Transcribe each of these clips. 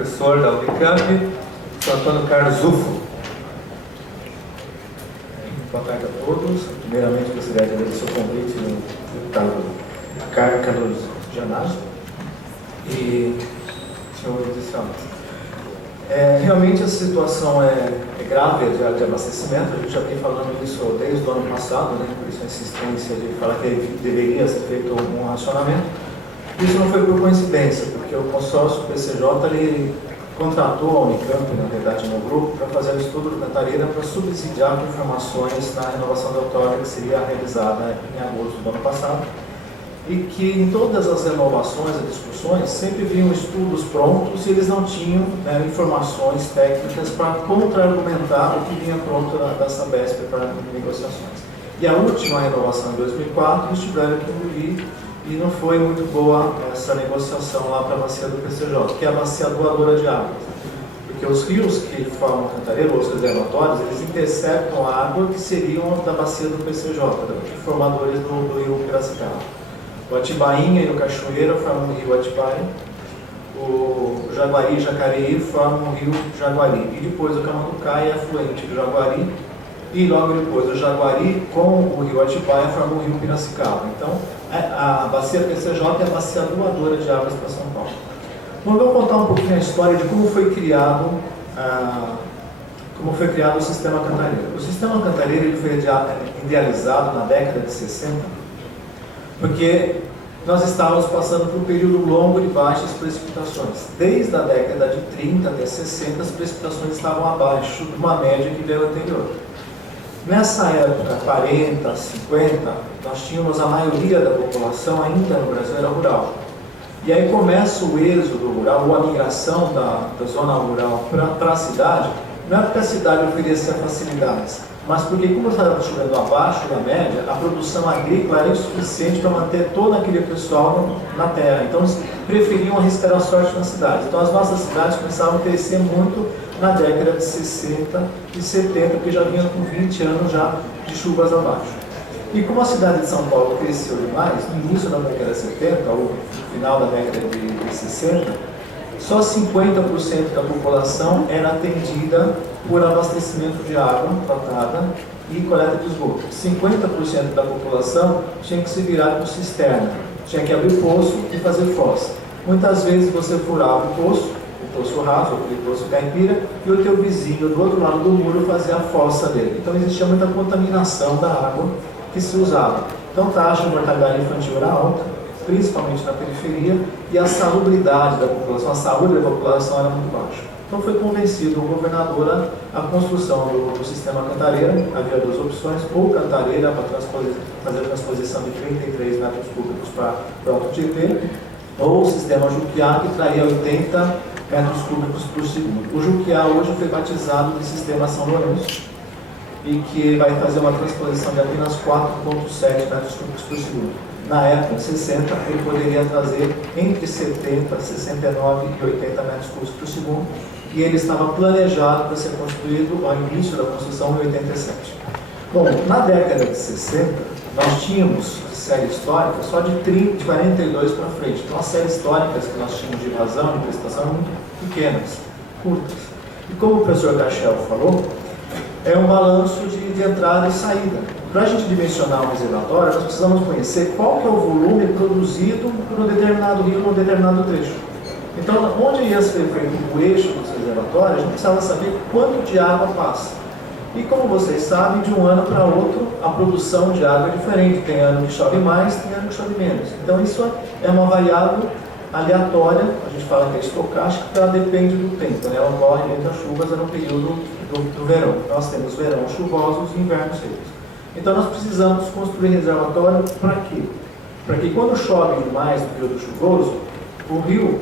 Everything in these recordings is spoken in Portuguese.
professor da Unicamp, sou Antônio Carlos Zufo. Boa tarde a todos. Primeiramente, gostaria de agradecer o convite do deputado Carlos Gianazzo e senhor Luciano. Realmente a situação é grave de abastecimento. A gente já vem falando isso desde o ano passado, né? Por isso a insistência de falar que deveria ser feito um racionamento. Isso não foi por coincidência, porque o consórcio PCJ ele contratou a Unicamp, na verdade, no grupo, para fazer o estudo do Cantareira para subsidiar informações na renovação da outorga que seria realizada em agosto do ano passado, e que em todas as renovações e discussões sempre vinham estudos prontos e eles não tinham informações técnicas para contra-argumentar o que vinha pronto da Sabesp para negociações. E a última renovação em 2004 eles tiveram que engolir, e não foi muito boa essa negociação lá para a bacia do PCJ, que é a bacia doadora de água. Porque os rios que formam Cantareira, ou os reservatórios, eles interceptam a água que seriam da bacia do PCJ, formadores do rio Piracicaba. O Atibainha e o Cachoeira formam o rio Atibaia, o Jaguari e Jacareí formam o rio Jaguari, e depois o Camanducaia é afluente do Jaguari, e logo depois o Jaguari com o rio Atibaia formam o rio Piracicaba. Então, a bacia PCJ é a bacia doadora de águas para São Paulo. Bom, eu vou contar um pouquinho a história de como foi criado o Sistema Cantareira. O Sistema Cantareira ele foi idealizado na década de 60, porque nós estávamos passando por um período longo de baixas precipitações. Desde a década de 30 até 60, as precipitações estavam abaixo de uma média que veio anterior. Nessa época, 40, 50, nós tínhamos a maioria da população ainda no Brasil era rural. E aí começa o êxodo rural, ou a migração da zona rural para a cidade, não é porque a cidade oferecia facilidades, mas porque, como estava chovendo abaixo da média, a produção agrícola era insuficiente para manter todo aquele pessoal na terra. Então, eles preferiam arriscar a sorte na cidade. Então, as nossas cidades começavam a crescer muito na década de 60 e 70, porque já vinha com 20 anos já de chuvas abaixo. E como a cidade de São Paulo cresceu demais, no início da década de 70, ou no final da década de 60, só 50% da população era atendida por abastecimento de água tratada e coleta de esgoto. 50% da população tinha que se virar com cisterna, tinha que abrir poço e fazer fossa. Muitas vezes você furava o poço raso, aquele poço caipira, e o teu vizinho do outro lado do muro fazia a fossa dele. Então existia muita contaminação da água que se usava. Então a taxa de mortalidade infantil era alta, principalmente na periferia, e a salubridade da população, a saúde da população era muito baixa. Então foi convencido o governador a construção do sistema Cantareira. Havia duas opções: ou Cantareira para fazer a transposição de 33 metros cúbicos para o Alto Tietê, ou o sistema Juquiá, que traria 80 metros cúbicos por segundo. O Juquiá hoje foi batizado de sistema São Lourenço, e que vai fazer uma transposição de apenas 4,7 metros cúbicos por segundo. Na época, em 60, ele poderia trazer entre 70, 69 e 80 metros cúbicos por segundo, e ele estava planejado para ser construído ao início da construção em 87. Bom, na década de 60, nós tínhamos série histórica só de 42 para frente. Então, as séries históricas que nós tínhamos de vazão e precipitação eram muito pequenas, curtas. E como o professor Cachel falou, é um balanço de entrada e saída. Para a gente dimensionar um reservatório, nós precisamos conhecer qual que é o volume produzido por um determinado rio num determinado trecho. Então, onde ia ser feito o eixo dos reservatórios, a gente precisava saber quanto de água passa. E como vocês sabem, de um ano para outro, a produção de água é diferente. Tem ano que chove mais, tem ano que chove menos. Então, isso é uma variável aleatória, a gente fala que é estocástica, porque ela depende do tempo, né? Ela ocorre entre as chuvas no período do verão. Nós temos verão chuvosos e invernos secos. Então nós precisamos construir reservatório para quê? Para que quando chove demais no período chuvoso, o rio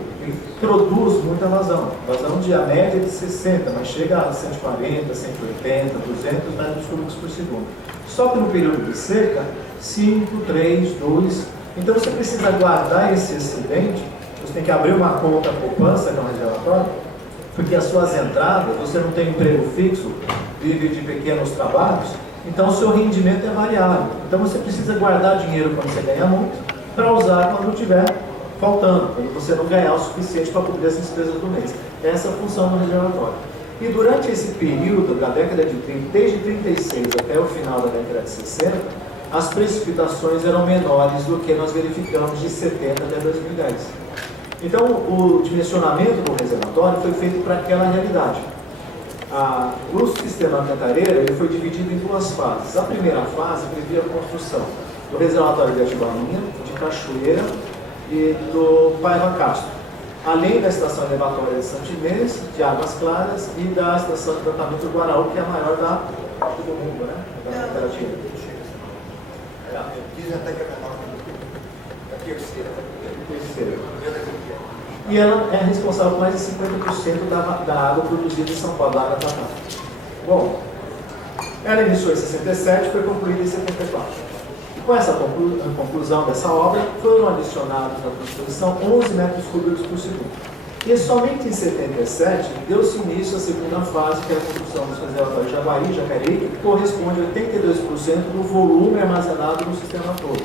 produz muita vazão. Vazão de a média de 60, mas chega a 140, 180, 200 metros cúbicos por segundo. Só que no período de seca, 5, 3, 2. Então você precisa guardar esse excedente. Você tem que abrir uma conta poupança, que é um reservatório, porque as suas entradas, você não tem emprego fixo, vive de pequenos trabalhos, então o seu rendimento é variável. Então você precisa guardar dinheiro quando você ganha muito, para usar quando estiver faltando, quando você não ganhar o suficiente para cobrir as despesas do mês. Essa é a função do reservatório. E durante esse período, da década de 30, desde 36 até o final da década de 60, as precipitações eram menores do que nós verificamos de 70 até 2010. Então, o dimensionamento do reservatório foi feito para aquela realidade. O sistema Cantareira ele foi dividido em duas fases. A primeira fase previa a construção do reservatório de Atibainha, de Cachoeira e do Paiva Castro, além da estação elevatória de Santinês, de Águas Claras e da estação de tratamento do Guaraú, que é a maior do mundo, né? Da Interativa. Diz até que é menor da terceira. E ela é responsável por mais de 50% da água produzida em São Paulo, da água tratada. Bom, ela iniciou em 67 e foi concluída em 74. E com essa conclusão dessa obra, foram adicionados na construção 11 metros cúbicos por segundo. E somente em 77 deu-se início à segunda fase, que é a construção dos reservatórios Jaguari e Jacareí, que corresponde a 82% do volume armazenado no sistema todo.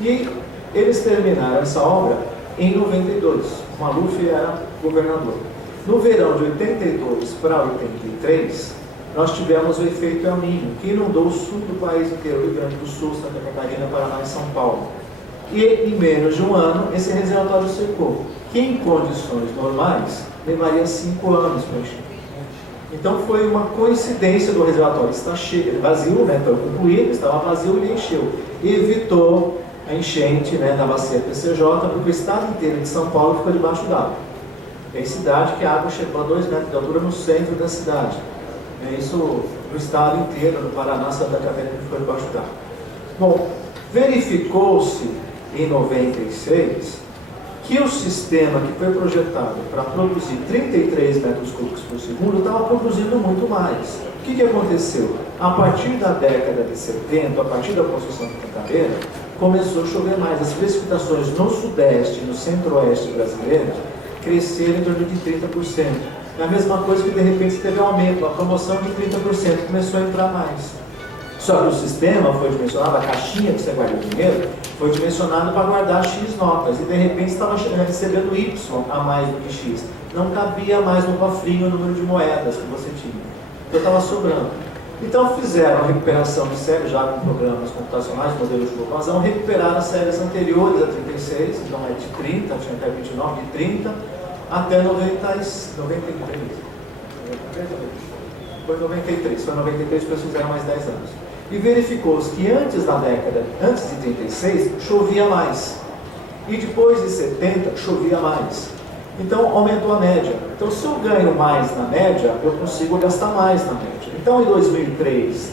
E eles terminaram essa obra em 92. O Maluf era governador. No verão de 82 para 83, nós tivemos o efeito El Niño, que inundou o sul do país inteiro, Rio Grande do Sul, Santa Catarina, Paraná e São Paulo. E em menos de um ano, esse reservatório secou, que em condições normais levaria 5 anos para encher. Então foi uma coincidência do reservatório estar cheio, vazio, né, então concluído, estava vazio e encheu. E evitou a enchente, né, da bacia PCJ, porque o estado inteiro de São Paulo ficou debaixo d'água. Tem cidade que a água chegou a 2 metros de altura no centro da cidade. Isso no estado inteiro, no Paraná, Santa Catarina, ficou debaixo d'água. Bom, verificou-se em 96 que o sistema que foi projetado para produzir 33 metros cúbicos por segundo estava produzindo muito mais. O que aconteceu? A partir da década de 70, a partir da construção de Cantareira, começou a chover mais. As precipitações no sudeste e no centro-oeste brasileiro cresceram em torno de 30%. É a mesma coisa que de repente teve um aumento, uma promoção de 30%, começou a entrar mais. Só que o sistema foi dimensionado, a caixinha que você guarda o dinheiro, foi dimensionado para guardar X notas, e de repente estava recebendo Y a mais do que X. Não cabia mais no cofrinho o número de moedas que você tinha. Então estava sobrando. Então fizeram a recuperação de séries, já com programas computacionais, modelos de vazão, recuperaram as séries anteriores a 36, então é de 30, tinha até 29, de 30 até 93. Foi 93, depois fizeram mais 10 anos. E verificou-se que antes de 36, chovia mais. E depois de 70, chovia mais. Então aumentou a média. Então se eu ganho mais na média, eu consigo gastar mais na média. Então em 2003,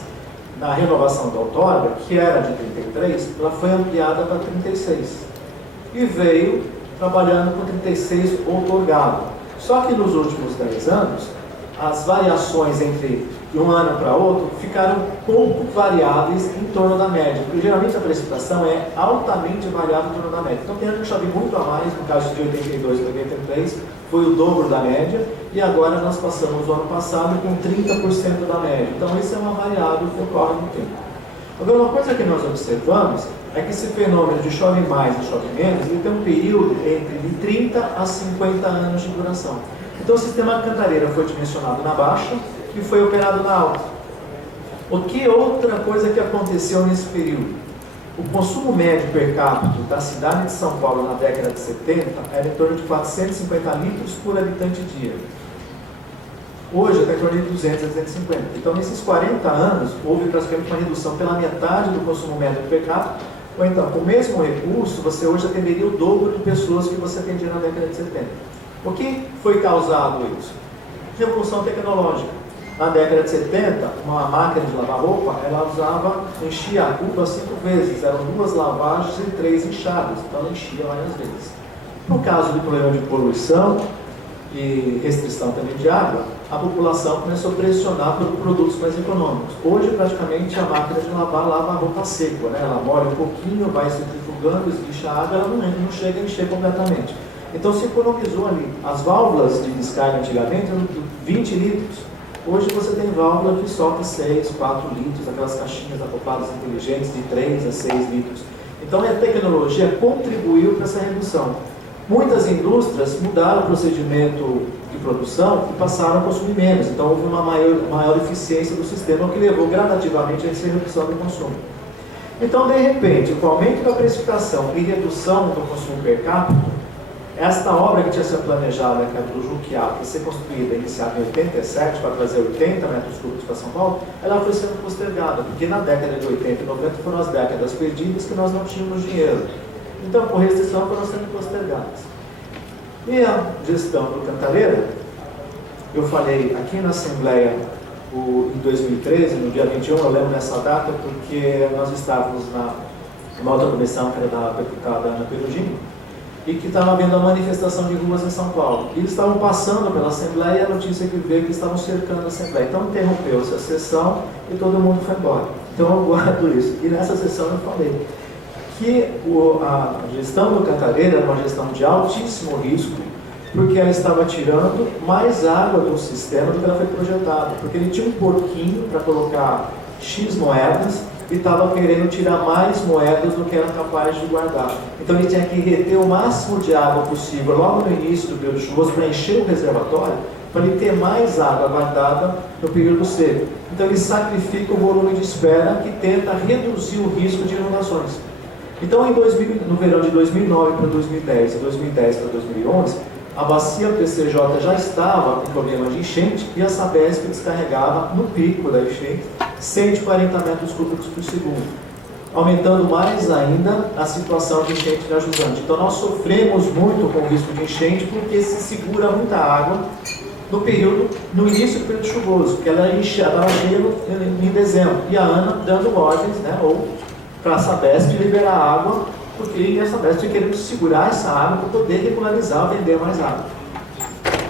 na renovação da outorga, que era de 33, ela foi ampliada para 36. E veio trabalhando com 36 outorgado. Só que nos últimos 10 anos, as variações entre de um ano para outro ficaram pouco variáveis em torno da média, porque geralmente a precipitação é altamente variável em torno da média. Então tem ano que chove muito a mais, no caso de 82 para 83, foi o dobro da média, e agora nós passamos o ano passado com 30% da média. Então isso é uma variável que ocorre no tempo. Agora, uma coisa que nós observamos é que esse fenômeno de chove mais e chove menos, ele tem um período entre de 30 a 50 anos de duração. Então o sistema Cantareira foi dimensionado na baixa e foi operado na alta. O que outra coisa que aconteceu nesse período? O consumo médio per capita da cidade de São Paulo na década de 70 era em torno de 450 litros por habitante dia. Hoje está em torno de 200 a 250. Então nesses 40 anos houve praticamente uma redução pela metade do consumo médio per capita. Ou então, com o mesmo recurso, você hoje atenderia o dobro de pessoas que você atendia na década de 70. O que foi causado isso? Revolução tecnológica. Na década de 70, uma máquina de lavar roupa, ela enchia a cuba 5 vezes, eram 2 lavagens e 3 enxadas, então ela enchia várias vezes. No caso do problema de poluição e restrição também de água, a população começou a pressionar por produtos mais econômicos. Hoje, praticamente, a máquina de lavar lava a roupa seca, né? Ela molha um pouquinho, vai centrifugando, esguicha a água, ela não chega a encher completamente. Então se economizou ali. As válvulas de descarga antigamente eram 20 litros. Hoje você tem válvula que solta 6, 4 litros, aquelas caixinhas acopladas inteligentes de 3 a 6 litros. Então a tecnologia contribuiu para essa redução. Muitas indústrias mudaram o procedimento de produção e passaram a consumir menos. Então, houve uma maior eficiência do sistema, o que levou gradativamente a essa redução do consumo. Então, de repente, com o aumento da precificação e redução do consumo per capita, esta obra que tinha sido planejada, que era do Junquiá, para ser construída, iniciada em 87, para trazer 80 metros cúbicos para São Paulo, ela foi sendo postergada, porque na década de 80 e 90 foram as décadas perdidas que nós não tínhamos dinheiro. Então, por restrição, foram sendo postergadas. E a gestão do Cantareira, eu falei aqui na Assembleia em 2013, no dia 21, eu lembro dessa data, porque nós estávamos numa outra comissão, que era da deputada Ana Perugini, e que estava havendo a manifestação de ruas em São Paulo. E eles estavam passando pela Assembleia e a notícia que veio que eles estavam cercando a Assembleia. Então interrompeu-se a sessão e todo mundo foi embora. Então eu guardo isso. E nessa sessão eu falei que a gestão do Cantareira era uma gestão de altíssimo risco, porque ela estava tirando mais água do sistema do que ela foi projetada. Porque ele tinha um porquinho para colocar X moedas, e estava querendo tirar mais moedas do que era capaz de guardar. Então ele tinha que reter o máximo de água possível logo no início do período chuvoso para encher o reservatório, para ele ter mais água guardada no período seco. Então ele sacrifica o volume de espera que tenta reduzir o risco de inundações. Então no verão de 2009 para 2010 e 2010 para 2011, a bacia PCJ já estava com problema de enchente e a Sabesp descarregava no pico da enchente 140 metros cúbicos por segundo, aumentando mais ainda a situação de enchente na jusante. Então nós sofremos muito com o risco de enchente porque se segura muita água no início do período chuvoso, porque ela estava cheia em dezembro, e a ANA dando ordens, ou para a Sabesp liberar água, porque a Sabesp querendo segurar essa água para poder regularizar, vender mais água.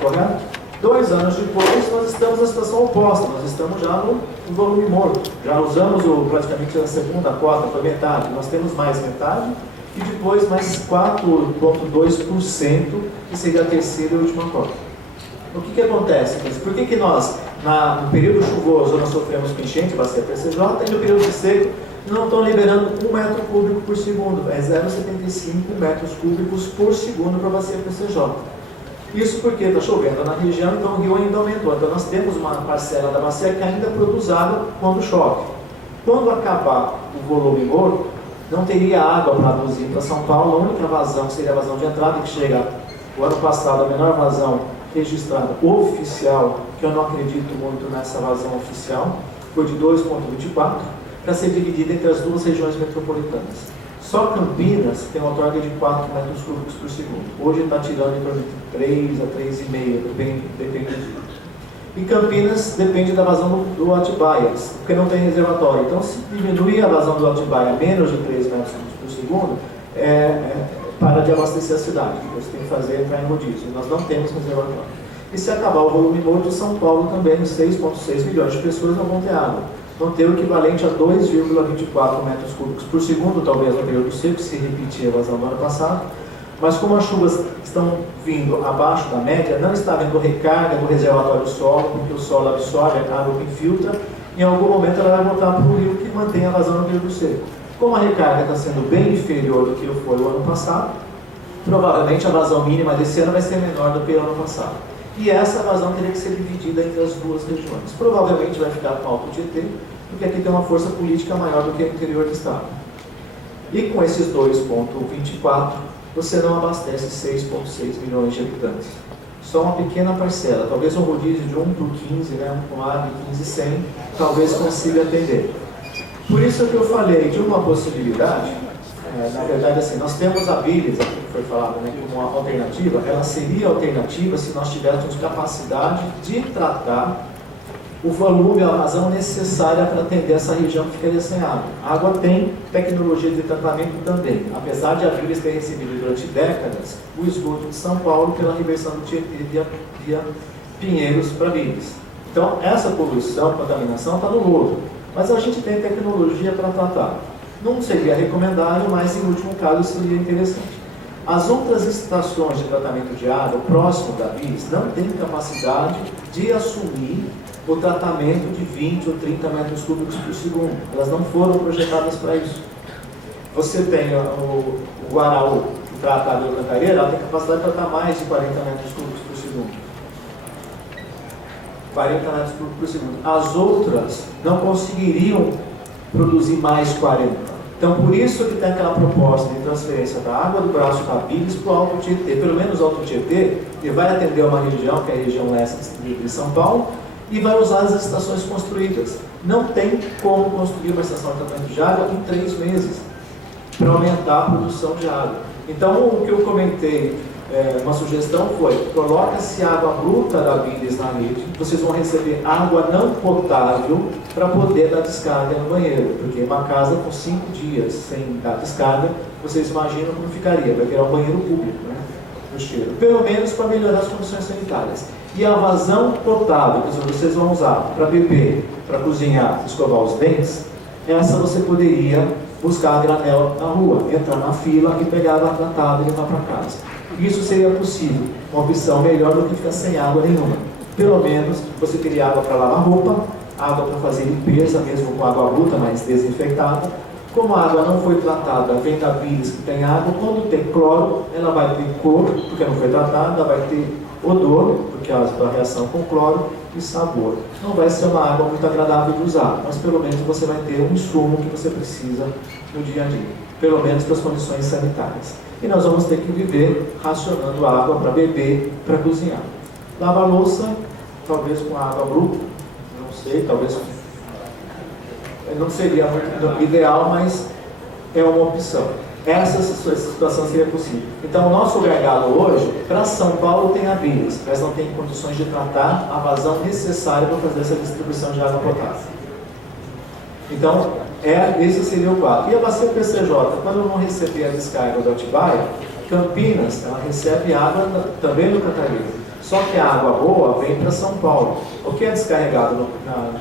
Correto? 2 anos depois, nós estamos na situação oposta, nós estamos já no volume morto. Já usamos praticamente a segunda cota, foi metade. Nós temos mais metade e depois mais 4,2%, que seria a terceira e última cota. O que acontece? Por que nós, no período chuvoso, nós sofremos com enchente, bacia PCJ, e no período seco, não estão liberando 1 metro cúbico por segundo, é 0,75 metros cúbicos por segundo para a bacia PCJ. Isso porque está chovendo na região, então o rio ainda aumentou. Então nós temos uma parcela da bacia que ainda produz água quando chove. Quando acabar o volume morto, não teria água para aduzir para São Paulo. A única vazão seria a vazão de entrada, que chega o ano passado, a menor vazão registrada oficial, que eu não acredito muito nessa vazão oficial, foi de 2,24, para ser dividida entre as duas regiões metropolitanas. Só Campinas tem uma outorga de 4 metros cúbicos por segundo. Hoje está tirando em torno de 3 a 3,5, depende do dia. E Campinas depende da vazão do Atibaia, porque não tem reservatório. Então, se diminuir a vazão do Atibaia a menos de 3 metros cúbicos por segundo, para de abastecer a cidade. Você tem que fazer entrar em rodízio. Nós não temos reservatório. E se acabar o volume morto, São Paulo também, 6,6 milhões de pessoas não vão ter água. Vão ter o equivalente a 2,24 metros cúbicos por segundo, talvez no período seco, se repetir a vazão do ano passado. Mas como as chuvas estão vindo abaixo da média, não está havendo recarga do reservatório solo, porque o solo absorve, a água infiltra, em algum momento ela vai voltar para o rio que mantém a vazão no período seco. Como a recarga está sendo bem inferior do que foi o ano passado, provavelmente a vazão mínima desse ano vai ser menor do que o ano passado. E essa vazão teria que ser dividida entre as duas regiões. Provavelmente vai ficar com o Alto Tietê, porque aqui tem uma força política maior do que o interior do estado. E com esses 2,24, você não abastece 6,6 milhões de habitantes. Só uma pequena parcela, talvez um rodízio de 1 por 15, um ar de 15,100, talvez consiga atender. Por isso que eu falei de uma possibilidade. Na verdade, assim, nós temos a Bilis, aqui que foi falado, como uma alternativa. Ela seria alternativa se nós tivéssemos capacidade de tratar o volume, a vazão necessária para atender essa região que ficaria sem água. A água tem tecnologia de tratamento também. Apesar de a Bilis ter recebido durante décadas o esgoto de São Paulo pela reversão do Tietê via Pinheiros para Bilis. Então, essa poluição, contaminação está no lodo. Mas a gente tem tecnologia para tratar. Não seria recomendável, mas em último caso seria interessante. As outras estações de tratamento de água próximo da Bilis não têm capacidade de assumir o tratamento de 20 ou 30 metros cúbicos por segundo. Elas não foram projetadas para isso. Você tem o Guaraú, que trata a água do Cantareira, ela tem capacidade de tratar mais de 40 metros cúbicos por segundo. 40 metros cúbicos por segundo. As outras não conseguiriam produzir mais 40. Então, por isso que tem aquela proposta de transferência da água do Braço Capiles para o Alto Tietê. Pelo menos o Alto Tietê, que vai atender uma região, que é a região leste de São Paulo, e vai usar as estações construídas. Não tem como construir uma estação de tratamento de água em 3 meses para aumentar a produção de água. Então, o que eu comentei, uma sugestão foi: coloca-se água bruta da Bires na rede, vocês vão receber água não potável para poder dar descarga no banheiro, porque uma casa com 5 dias sem dar descarga, vocês imaginam como ficaria, vai virar um banheiro público, né? No cheiro. Pelo menos para melhorar as condições sanitárias. E a vazão potável, que vocês vão usar para beber, para cozinhar, escovar os dentes, essa você poderia buscar a granel na rua, entrar na fila e pegar a água tratada e levar para casa. Isso seria possível, uma opção melhor do que ficar sem água nenhuma. Pelo menos você teria água para lavar roupa, água para fazer limpeza, mesmo com água bruta, mas desinfectada. Como a água não foi tratada, vem da Bires que tem água, quando tem cloro, ela vai ter cor, porque não foi tratada, vai ter odor, porque a reação com cloro, e sabor. Não vai ser uma água muito agradável de usar, mas pelo menos você vai ter um insumo que você precisa no dia a dia, pelo menos para as condições sanitárias. E nós vamos ter que viver racionando água para beber, para cozinhar. Lavar a louça, talvez com água bruta, não sei, talvez não seria muito ideal, mas é uma opção. Essa situação seria possível. Então, o nosso gargalo hoje, para São Paulo, tem a Bires, mas não tem condições de tratar a vazão necessária para fazer essa distribuição de água potável. Então, esse seria o quadro. E a bacia PCJ, quando não receber a descarga do Atibaia, Campinas, ela recebe água também no Cantareira. Só que a água boa vem para São Paulo. O que é descarregado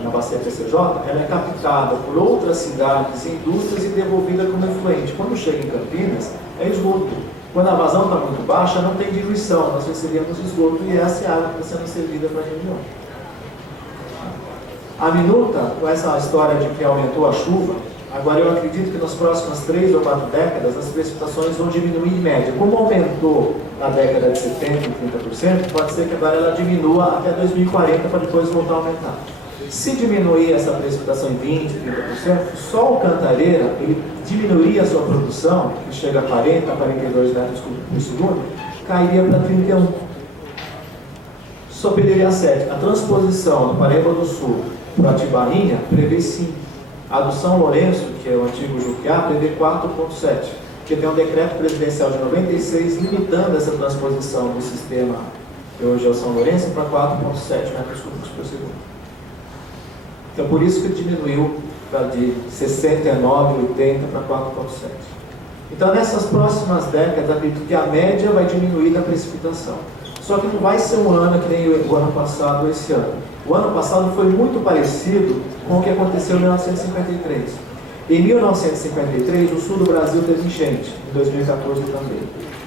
na bacia PCJ, ela é captada por outras cidades e indústrias e devolvida como efluente. Quando chega em Campinas, é esgoto. Quando a vazão está muito baixa, não tem diluição, nós recebemos esgoto e essa é a água que está sendo servida para a região. A minuta, com essa história de que aumentou a chuva, agora eu acredito que nas próximas 3 ou 4 décadas as precipitações vão diminuir em média. Como aumentou na década de 70% e 30%, pode ser que agora ela diminua até 2040 para depois voltar a aumentar. Se diminuir essa precipitação em 20%, 30%, só o Cantareira, ele diminuiria a sua produção, que chega a 40, 42 metros cúbicos por segundo, cairia para 31. Só perderia 7. A transposição do Paraíba do Sul para Atibainha prevê 5. A do São Lourenço, que é o antigo Juquiá, prevê 4,7, porque tem um decreto presidencial de 96 limitando essa transposição do sistema, que hoje é o São Lourenço, para 4,7 metros cúbicos por segundo. Então, por isso que diminuiu de 69, 80 para 4,7. Então, nessas próximas décadas, acredito que a média vai diminuir da precipitação. Só que não vai ser um ano que nem o ano passado ou esse ano. O ano passado foi muito parecido com o que aconteceu em 1953. Em 1953, o sul do Brasil teve enchente, em 2014 também.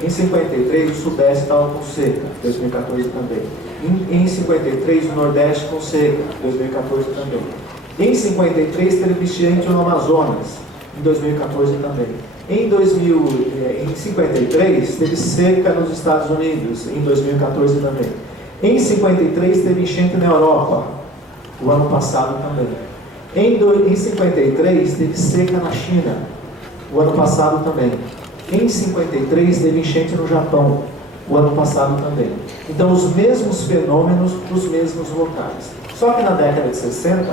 Em 53, o sudeste estava com seca, em 2014 também. Em 53, o nordeste com seca, em 2014 também. Em 53, teve enchente no Amazonas, em 2014 também. Em 53, teve seca nos Estados Unidos, em 2014 também. Em 53, teve enchente na Europa, o ano passado também. Em 53, teve seca na China, o ano passado também. Em 53, teve enchente no Japão, o ano passado também. Então, os mesmos fenômenos nos mesmos locais. Só que na década de 60,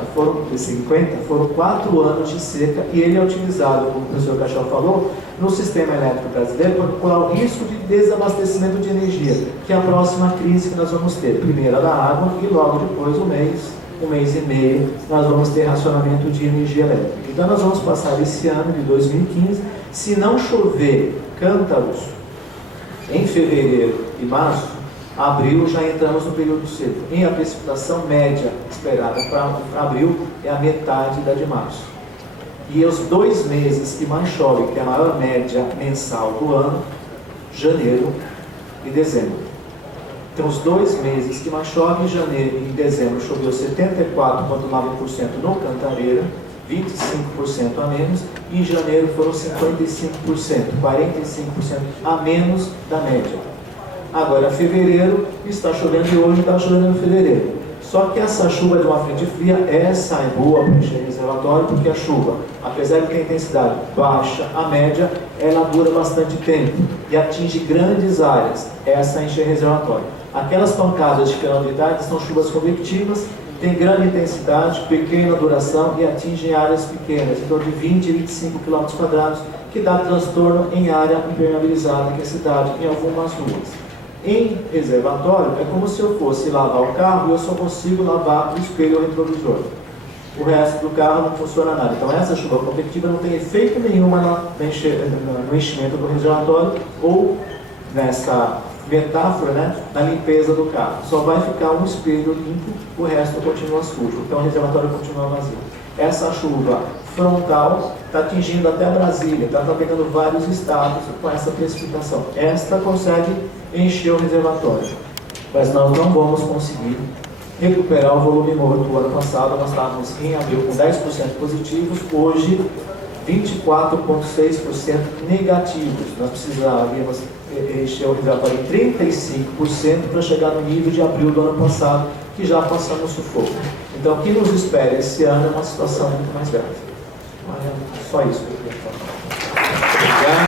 de 50, foram 4 anos de seca e ele é utilizado, como o professor Cachal falou, no sistema elétrico brasileiro para calcular o risco de desabastecimento de energia, que é a próxima crise que nós vamos ter. Primeiro a da água e logo depois, um mês e meio, nós vamos ter racionamento de energia elétrica. Então nós vamos passar esse ano de 2015, se não chover cântaros em fevereiro e março, abril já entramos no período seco. E a precipitação média esperada para abril é a metade da de março. E os 2 meses que mais chove, que é a maior média mensal do ano, janeiro e dezembro. Então, os 2 meses que mais chove, em janeiro e em dezembro choveu 74,9% no Cantareira 25% a menos, e em janeiro foram 55%, 45% a menos da média. Agora, fevereiro está chovendo e hoje está chovendo em fevereiro. Só que essa chuva de uma frente fria, essa é boa para encher o reservatório, porque a chuva, apesar de ter intensidade baixa, a média, ela dura bastante tempo e atinge grandes áreas. Essa enche o reservatório. Aquelas pancadas de quilômetros são chuvas convectivas, têm grande intensidade, pequena duração e atingem áreas pequenas, em torno de 20 e 25 km², que dá transtorno em área impermeabilizada que é a cidade, em algumas ruas. Em reservatório, é como se eu fosse lavar o carro e eu só consigo lavar o espelho retrovisor. O resto do carro não funciona nada. Então essa chuva convectiva não tem efeito nenhum no enchimento do reservatório ou nessa metáfora, né, na limpeza do carro. Só vai ficar um espelho limpo, o resto continua sujo. Então o reservatório continua vazio. Essa chuva frontal está atingindo até Brasília, está pegando vários estados com essa precipitação. Esta consegue encher o reservatório, mas nós não vamos conseguir recuperar o volume morto do ano passado. Nós estávamos em abril com 10% positivos, hoje 24,6% negativos. Nós precisaríamos encher o reservatório em 35% para chegar no nível de abril do ano passado, que já passamos sufoco. Então, o que nos espera esse ano é uma situação muito mais grave. Só isso que eu queria falar.